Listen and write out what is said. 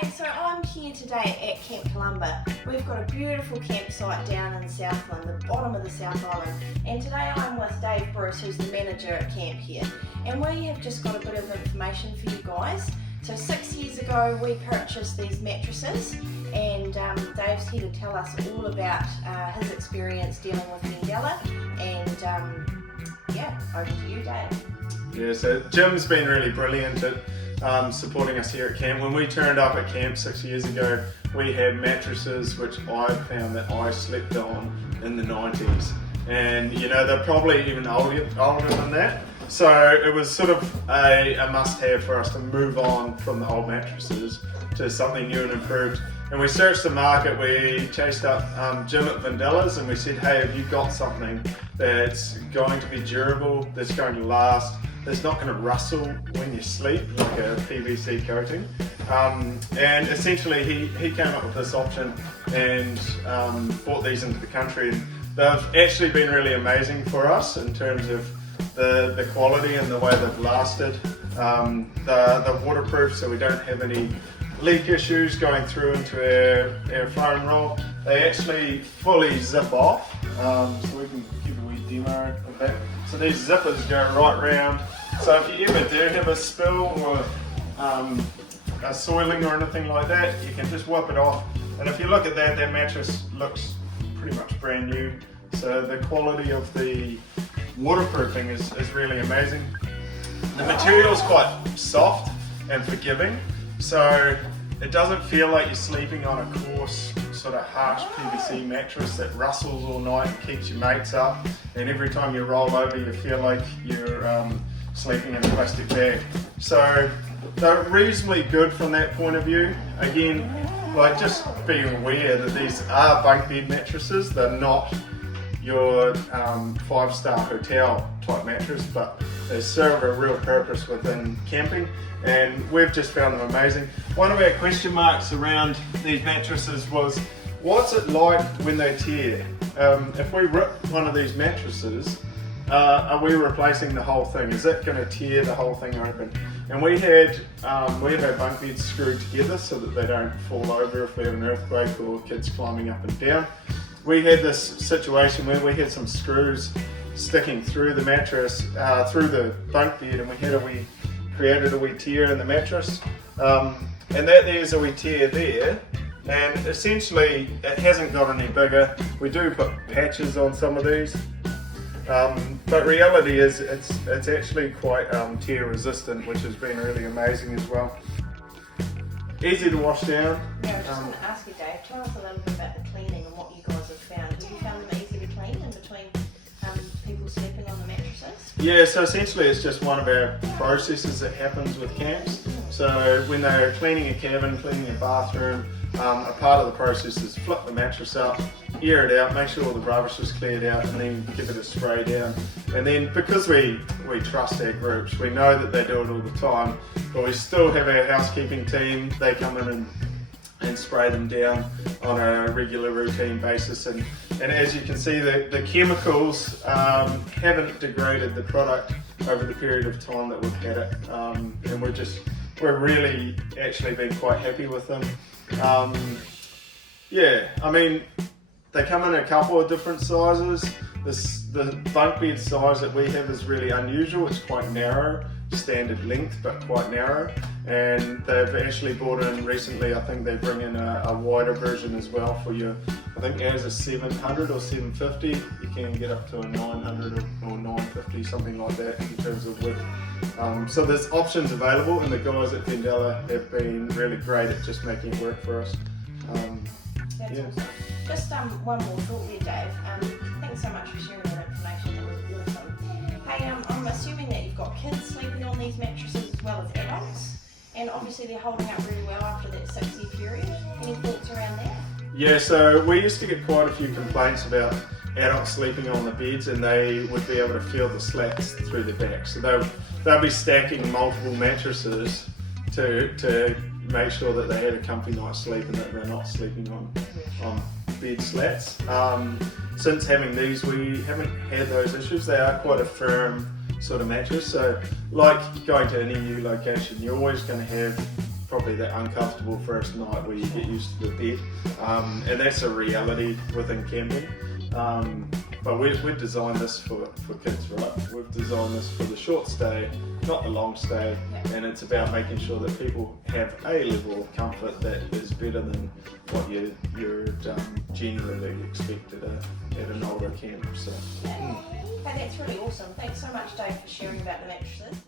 Hey, so I'm here today at Camp Columba. We've got a beautiful campsite down in Southland, the bottom of the South Island. And today I'm with Dave Bruce, who's the manager at camp here. And we have just got a bit of information for you guys. So 6 years ago we purchased these mattresses, and Dave's here to tell us all about his experience dealing with Vendella. And yeah, over to you, Dave. Yeah, so Jim's been really brilliant at supporting us here at camp. When we turned up at camp 6 years ago, we had mattresses which I found that I slept on in the 90s. And you know, they're probably even older than that. So it was sort of a must-have for us to move on from the old mattresses to something new and improved. And we searched the market, we chased up Jim at Vendella's, and we said, hey, have you got something that's going to be durable, that's going to last, that's not going to rustle when you sleep like a PVC coating? And essentially he came up with this option and brought these into the country, and they've actually been really amazing for us in terms of the quality and the way they've lasted. They're waterproof, so we don't have any leak issues going through into our foam roll. They actually fully zip off, so we can give a wee demo of that. So these zippers go right round, so if you ever do have a spill or a soiling or anything like that, you can just whip it off. And if you look at that, that mattress looks pretty much brand new. So the quality of the waterproofing is really amazing. The material is quite soft and forgiving, so it doesn't feel like you're sleeping on a coarse, sort of harsh PVC mattress that rustles all night and keeps your mates up, and every time you roll over you feel like you're sleeping in a plastic bag. So they're reasonably good from that point of view. Again, like, just be aware that these are bunk bed mattresses. They're not your 5-star hotel type mattress, but they serve a real purpose within camping, and we've just found them amazing. One of our question marks around these mattresses was, what's it like when they tear? If we rip one of these mattresses, are we replacing the whole thing? Is it going to tear the whole thing open? And we have our bunk beds screwed together so that they don't fall over if we have an earthquake or kids climbing up and down. We had this situation where we had some screws sticking through the mattress, through the bunk bed, and we created a wee tear in the mattress. And there's a wee tear there, and essentially it hasn't got any bigger. We do put patches on some of these, but reality is it's actually quite tear resistant, which has been really amazing as well. Easy to wash down. Yeah, I was just going to ask you, Dave, tell us a little bit about the cleaning and what you guys have found. Have you found them easy to clean in between people sleeping on the mattresses? Yeah, so essentially it's just one of our processes that happens with camps. So when they're cleaning a cabin, cleaning a bathroom, a part of the process is flip the mattress up, air it out, make sure all the rubbish is cleared out, and then give it a spray down. And then, because we trust our groups, we know that they do it all the time, but we still have our housekeeping team. They come in and spray them down on a regular routine basis, and as you can see, the chemicals haven't degraded the product over the period of time that we've had it, and we're really actually been quite happy with them. Yeah, I mean, they come in a couple of different sizes. The bunk bed size that we have is really unusual. It's quite narrow, standard length, but quite narrow. And they've actually brought in recently, I think they bring in a wider version as well for you. I think ours is 700 or 750. You can get up to a 900 or 950, something like that in terms of width. So there's options available, and the guys at Vendella have been really great at just making it work for us. That's awesome. Just one more thought there, Dave. Thanks so much for sharing that information. That was awesome. Hey, I'm assuming that you've got kids sleeping on these mattresses as well as adults, and obviously they're holding up really well after that 6-year period. Any thoughts around that? Yeah, so we used to get quite a few complaints about adults sleeping on the beds, and they would be able to feel the slats through the back. So they'll be stacking multiple mattresses to make sure that they had a comfy night's sleep and that they're not sleeping on bed slats. Since having these, we haven't had those issues. They are quite a firm sort of mattress, so like going to any new location, you're always going to have probably that uncomfortable first night where you get used to the bed, and that's a reality within camping. But we've designed this for kids, right? We've designed this for the short stay, not the long stay, and it's about making sure that people have a level of comfort that is better than what you're generally expected at an older camp. So. Okay, that's really awesome. Thanks so much, Dave, for sharing about the mattresses.